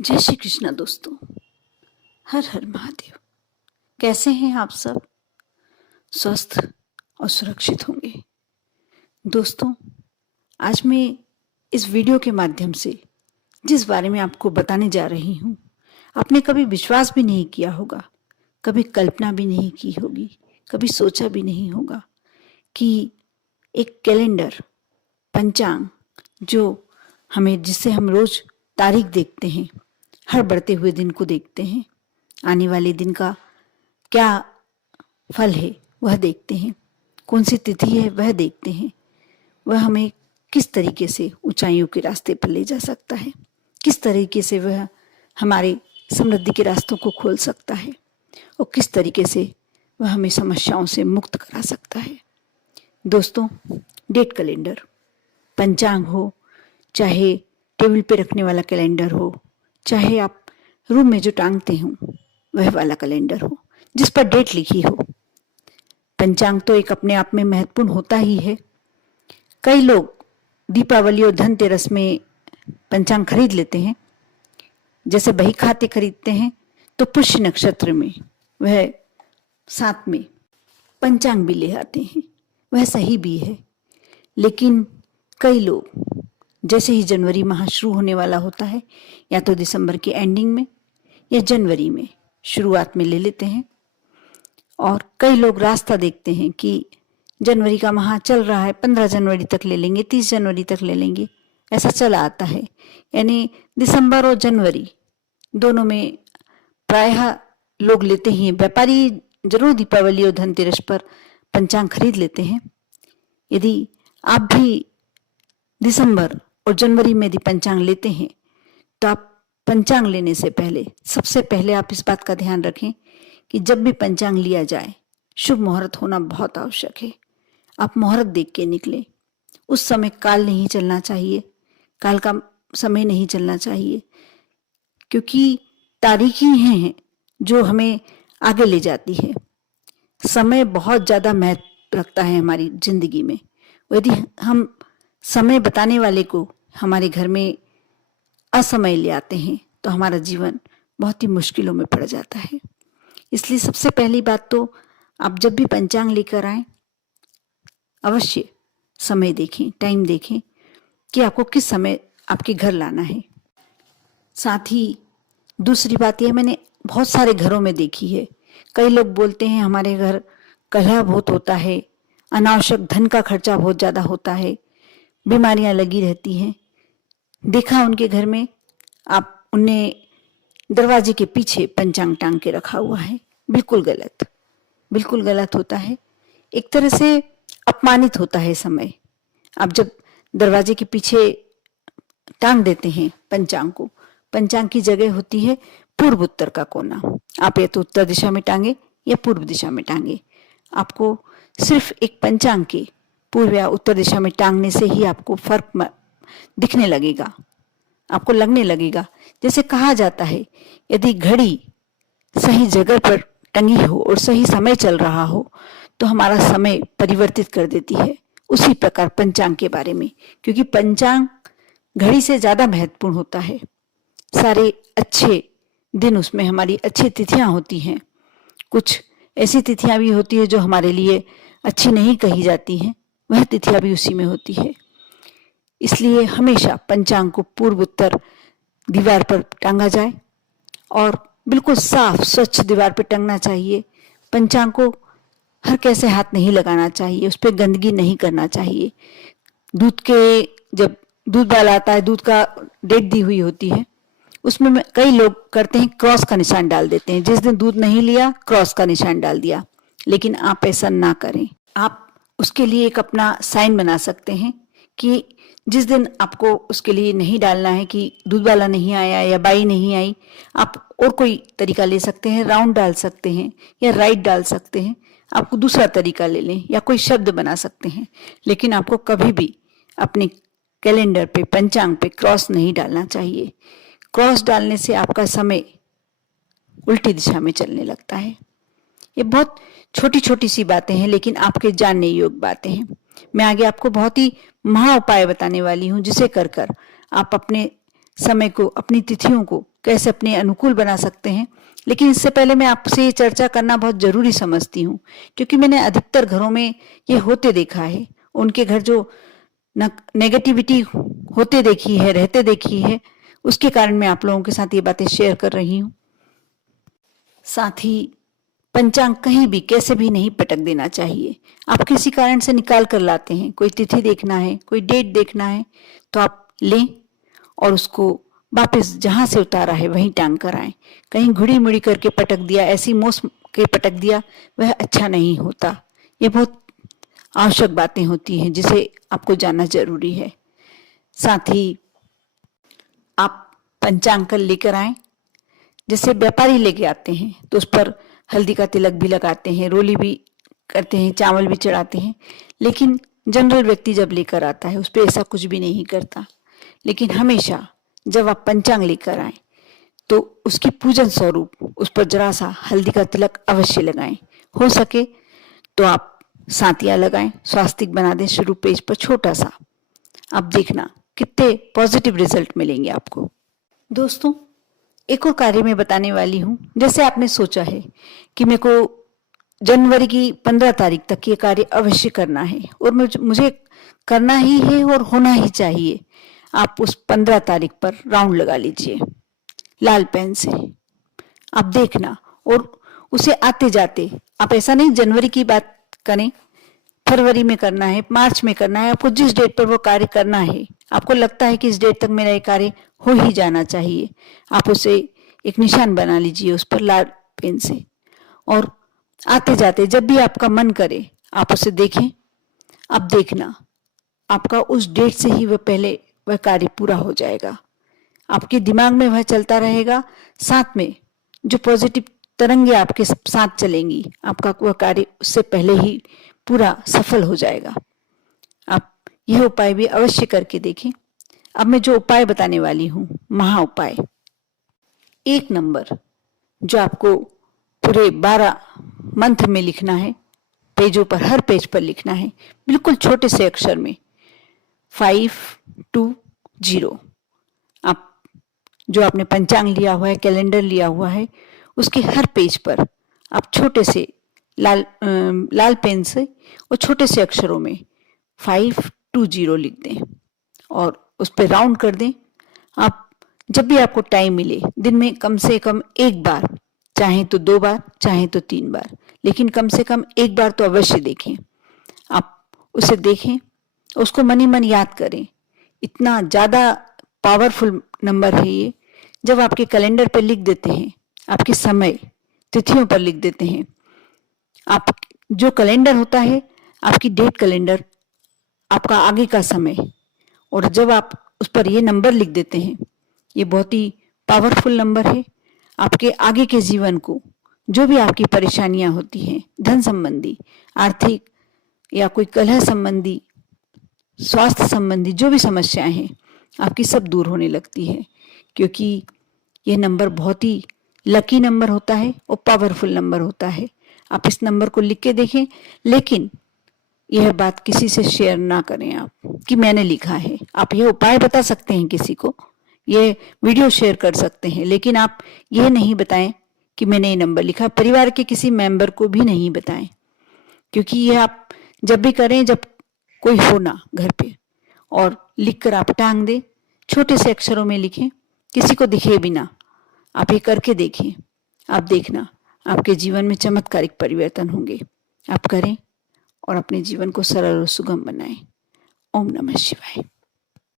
जय श्री कृष्णा दोस्तों। हर हर महादेव। कैसे हैं आप सब? स्वस्थ और सुरक्षित होंगे। दोस्तों, आज मैं इस वीडियो के माध्यम से जिस बारे में आपको बताने जा रही हूँ, आपने कभी विश्वास भी नहीं किया होगा, कभी कल्पना भी नहीं की होगी, कभी सोचा भी नहीं होगा कि एक कैलेंडर, पंचांग, जो जिससे हम रोज तारीख देखते हैं, हर बढ़ते हुए दिन को देखते हैं, आने वाले दिन का क्या फल है वह देखते हैं, कौन सी तिथि है वह देखते हैं, वह हमें किस तरीके से ऊंचाइयों के रास्ते पर ले जा सकता है, किस तरीके से वह हमारे समृद्धि के रास्तों को खोल सकता है और किस तरीके से वह हमें समस्याओं से मुक्त करा सकता है। दोस्तों, डेट कैलेंडर, पंचांग हो, चाहे टेबल पे रखने वाला कैलेंडर हो, चाहे आप रूम में जो टांगते हो वह वाला कैलेंडर हो जिस पर डेट लिखी हो, पंचांग तो एक अपने आप में महत्वपूर्ण होता ही है। कई लोग दीपावली और धनतेरस में पंचांग खरीद लेते हैं। जैसे बही खाते खरीदते हैं तो पुष्य नक्षत्र में वह साथ में पंचांग भी ले आते हैं, वह सही भी है। लेकिन कई लोग जैसे ही जनवरी माह शुरू होने वाला होता है, या तो दिसंबर के एंडिंग में या जनवरी में शुरुआत में ले लेते हैं, और कई लोग रास्ता देखते हैं कि जनवरी का माह चल रहा है, 15 जनवरी तक ले लेंगे, 30 जनवरी तक ले लेंगे, ऐसा चला आता है। यानी दिसंबर और जनवरी दोनों में प्रायः लोग लेते ही हैं। व्यापारी जरूर दीपावली और धनतेरस पर पंचांग खरीद लेते हैं। यदि आप भी दिसंबर और जनवरी में यदि पंचांग लेते हैं तो आप पंचांग लेने से पहले सबसे पहले आप इस बात का ध्यान रखें कि जब भी पंचांग लिया जाए, शुभ मुहूर्त होना बहुत आवश्यक है। आप मुहूर्त देख के निकले। उस समय काल नहीं चलना चाहिए, काल का समय नहीं चलना चाहिए, क्योंकि तारीख ही हैं जो हमें आगे ले जाती है। समय बहुत ज्यादा महत्व रखता है हमारी जिंदगी में। यदि हम समय बताने वाले को हमारे घर में असमय ले आते हैं तो हमारा जीवन बहुत ही मुश्किलों में पड़ जाता है। इसलिए सबसे पहली बात तो आप जब भी पंचांग लेकर आए, अवश्य समय देखें, टाइम देखें कि आपको किस समय आपके घर लाना है। साथ ही दूसरी बात यह मैंने बहुत सारे घरों में देखी है। कई लोग बोलते हैं हमारे घर कलह बहुत होता है, अनावश्यक धन का खर्चा बहुत ज्यादा होता है, बीमारियां लगी रहती हैं। देखा उनके घर में, आप उनने दरवाजे के पीछे पंचांग टांग के रखा हुआ है। बिल्कुल गलत, बिल्कुल गलत होता है। एक तरह से अपमानित होता है समय। आप जब दरवाजे के पीछे टांग देते हैं पंचांग को, पंचांग की जगह होती है पूर्व उत्तर का कोना। आप या तो उत्तर दिशा में टांगे या पूर्व दिशा में टांगे। आपको सिर्फ एक पंचांग के पूर्व या उत्तर दिशा में टांगने से ही आपको फर्क दिखने लगेगा, आपको लगने लगेगा। जैसे कहा जाता है, यदि घड़ी सही जगह पर टंगी हो और सही समय चल रहा हो तो हमारा समय परिवर्तित कर देती है। उसी प्रकार पंचांग के बारे में, क्योंकि पंचांग घड़ी से ज्यादा महत्वपूर्ण होता है। सारे अच्छे दिन उसमें हमारी अच्छी तिथियां होती हैं। कुछ ऐसी तिथियां भी होती है जो हमारे लिए अच्छी नहीं कही जाती हैं, वह तिथियां भी उसी में होती है। इसलिए हमेशा पंचांग को पूर्व उत्तर दीवार पर टांगा जाए और बिल्कुल साफ स्वच्छ दीवार पर टंगना चाहिए। पंचांग को हर कैसे हाथ नहीं लगाना चाहिए, उस पर गंदगी नहीं करना चाहिए। दूध के जब दूध वाला आता है, दूध का डेट दी हुई होती है, उसमें कई लोग करते हैं क्रॉस का निशान डाल देते हैं। जिस दिन दूध नहीं लिया क्रॉस का निशान डाल दिया। लेकिन आप ऐसा ना करें। आप उसके लिए एक अपना साइन बना सकते हैं कि जिस दिन आपको उसके लिए नहीं डालना है कि दूध वाला नहीं आया या बाई नहीं आई, आप और कोई तरीका ले सकते हैं, राउंड डाल सकते हैं या राइट डाल सकते हैं। आपको दूसरा तरीका ले लें या कोई शब्द बना सकते हैं। लेकिन आपको कभी भी अपने कैलेंडर पे, पंचांग पे क्रॉस नहीं डालना चाहिए। क्रॉस डालने से आपका समय उल्टी दिशा में चलने लगता है। ये बहुत छोटी छोटी सी बातें हैं, लेकिन आपके जानने योग्य बातें हैं। मैं आगे आपको बहुत ही महा उपाय बताने वाली हूँ, जिसे कर कर आप अपने समय को, अपनी तिथियों को कैसे अपने अनुकूल बना सकते हैं। लेकिन इससे पहले मैं आपसे ये चर्चा करना बहुत ज़रूरी समझती हूँ, क्योंकि मैंने अधिकतर घरों में ये होते देखा है। उनके घर जो नेगेटिविटी होते देखी है, रहते देखी है, उसके कारण मैं आप लोगों के साथ ये बातें शेयर कर रही हूँ। साथ ही पंचांग कहीं भी कैसे भी नहीं पटक देना चाहिए। आप किसी कारण से निकाल कर लाते हैं, कोई तिथि देखना है, कोई डेट देखना है, तो आप लें और उसको वापस जहां से उतारा है वहीं टांग कर आए। कहीं घुड़ी मुड़ी करके पटक दिया, ऐसी मोस के पटक दिया, वह अच्छा नहीं होता। ये बहुत आवश्यक बातें होती हैं जिसे आपको जानना जरूरी है। साथ ही आप पंचांग कल लेकर आए। जैसे व्यापारी लेके आते हैं तो उस पर हल्दी का तिलक भी लगाते हैं, रोली भी करते हैं, चावल भी चढ़ाते हैं। लेकिन जनरल व्यक्ति जब लेकर आता है उस पर ऐसा कुछ भी नहीं करता। लेकिन हमेशा जब आप पंचांग लेकर आए तो उसकी पूजन स्वरूप उस पर जरा सा हल्दी का तिलक अवश्य लगाएं। हो सके तो आप सातिया लगाएं, स्वास्तिक बना दें शुरू पेज पर छोटा सा। आप देखना कितने पॉजिटिव रिजल्ट मिलेंगे आपको। दोस्तों, एक और कार्य मैं बताने वाली हूँ। जैसे आपने सोचा है कि मेरे को जनवरी की 15 तारीख तक ये कार्य अवश्य करना है और मुझे करना ही है और होना ही चाहिए। आप उस 15 तारीख पर राउंड लगा लीजिए लाल पेन से। आप देखना, और उसे आते जाते आप ऐसा नहीं जनवरी की बात करें, फरवरी में करना है, मार्च में करना है। आपको जिस डेट पर वो कार्य करना है, आपको लगता है कि इस डेट तक मेरा ये कार्य हो ही जाना चाहिए, आप उसे एक निशान बना लीजिए उस पर लाल पेन से। और आते जाते जब भी आपका मन करे आप उसे देखें। अब देखना आपका उस डेट से ही वह कार्य पूरा हो जाएगा। आपके दिमाग में वह चलता रहेगा, साथ में जो पॉजिटिव तरंगे आपके साथ चलेंगी, आपका वह कार्य उससे पहले ही पूरा सफल हो जाएगा। आप यह उपाय भी अवश्य करके देखें। अब मैं जो उपाय बताने वाली हूँ, महा उपाय 1 नंबर, जो आपको पूरे 12 मंत्र में लिखना है, पेजों पर, हर पेज पर लिखना है, बिल्कुल छोटे से अक्षर में 520। आप जो आपने पंचांग लिया हुआ है, कैलेंडर लिया हुआ है, उसके हर पेज पर आप छोटे से लाल पेन से और छोटे से अक्षरों में 520 लिख दें और उस पर राउंड कर दें। आप जब भी आपको टाइम मिले, दिन में कम से कम 1 बार, चाहे तो 2 बार, चाहे तो 3 बार, लेकिन कम से कम 1 बार तो अवश्य देखें। आप उसे देखें, उसको मन ही मन याद करें। इतना ज़्यादा पावरफुल नंबर है ये। जब आपके कैलेंडर पर लिख देते हैं, आपके समय तिथियों पर लिख देते हैं, आप जो कैलेंडर होता है, आपकी डेट कैलेंडर, आपका आगे का समय, और जब आप उस पर ये नंबर लिख देते हैं, ये बहुत ही पावरफुल नंबर है। आपके आगे के जीवन को, जो भी आपकी परेशानियां होती हैं, धन संबंधी, आर्थिक या कोई कलह संबंधी, स्वास्थ्य संबंधी जो भी समस्याएं हैं, आपकी सब दूर होने लगती है। क्योंकि यह नंबर बहुत ही लकी नंबर होता है और पावरफुल नंबर होता है। आप इस नंबर को लिख के देखें, लेकिन यह बात किसी से शेयर ना करें आप कि मैंने लिखा है। आप यह उपाय बता सकते हैं किसी को, ये वीडियो शेयर कर सकते हैं, लेकिन आप यह नहीं बताएं कि मैंने ये नंबर लिखा। परिवार के किसी मेंबर को भी नहीं बताएं, क्योंकि ये आप जब भी करें, जब कोई हो ना घर पे, और लिखकर आप टांग दें, छोटे से अक्षरों में लिखें, किसी को दिखे भी ना। आप ये करके देखें, आप देखना आपके जीवन में चमत्कारिक परिवर्तन होंगे। आप करें और अपने जीवन को सरल और सुगम बनाएं। ओम नमः शिवाय।